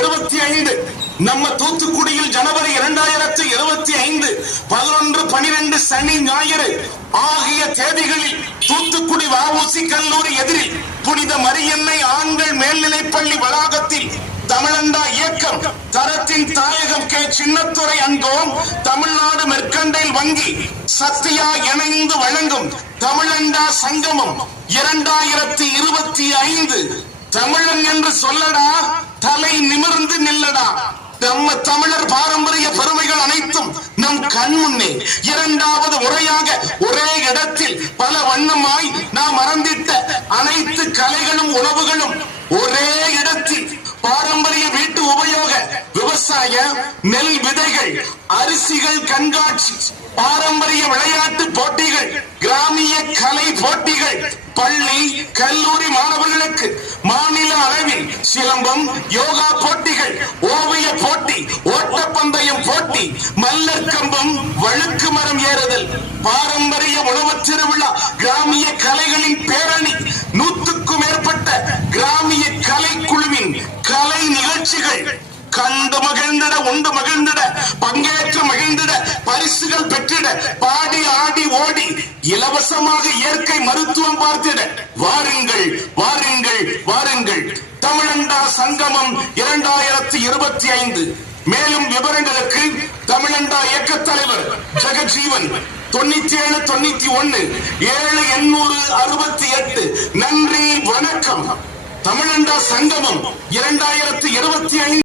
2025 நம்ம தூத்துக்குடியில் ஜனவரி 2025 11-12 சனி ஞாயிறு ஆகிய தேதிகளில் தூத்துக்குடி வஉசி கல்லூரி எதிரில் புனித மரியன்னை ஆண்கள் மேல்நிலைப்பள்ளி வளாகத்தில் தமிழண்டா இயக்கம், தரத்தின் தாயகம் கே சின்னத்துரை அங்கோம், தமிழ்நாடு மெர்கண்டைல் வங்கி, சத்யா இணைந்து வழங்கும் தமிழண்டா சங்கமம் 2025. தமிழன் என்று சொல்லடா, தலை நிமிர்ந்து நில்லடா. நம்ம தமிழர் பாரம்பரிய பெருமைகள் அனைத்தும் நம் கண் முன்னே இரண்டாவது முறையாக ஒரே இடத்தில் பல வண்ணமாய் நாம் மறந்திட்ட அனைத்து கலைகளும் உணவுகளும் ஒரே இடத்தில் பாரம்பரிய வீட்டு உபயோக விவசாய நெல் விதைகள், அரிசிகள் கண்காட்சி, பாரம்பரிய விளையாட்டு போட்டிகள், கிராமிய கலை போட்டிகள், பள்ளி கல்லூரி மாணவர்களுக்கு மாநில அளவில் சிலம்பம், யோகா போட்டிகள், ஓவிய போட்டி, ஓட்டப்பந்தயம் போட்டி, மல்லர் கம்பம், வழுக்கு மரம் ஏறுதல், பாரம்பரிய உணவு திருவிழா, கிராமிய கலைகளின் பேரணி, 100க்கும் மேற்பட்ட கிராமிய கலைக்குழுவின் கலை நிகழ்ச்சிகள், கண்டு மகிழ்ந்திட, உண்டு மகிழ்ந்திட, பங்கேற்று மகிழ்ந்திட, பரிசுகள் பெற்றிட, பாடி ஆடி ஓடி இலவசமாக இயற்கை மருத்துவம் பார்த்திட வாருங்கள் வாருங்கள் வாருங்கள். தமிழண்டா சங்கமம் 2025. மேலும் விவரங்களுக்கு தமிழண்டா இயக்க தலைவர் ஜெகஜீவன் 9791 7868. நன்றி, வணக்கம். தமிழண்டா சங்கமம் 2025.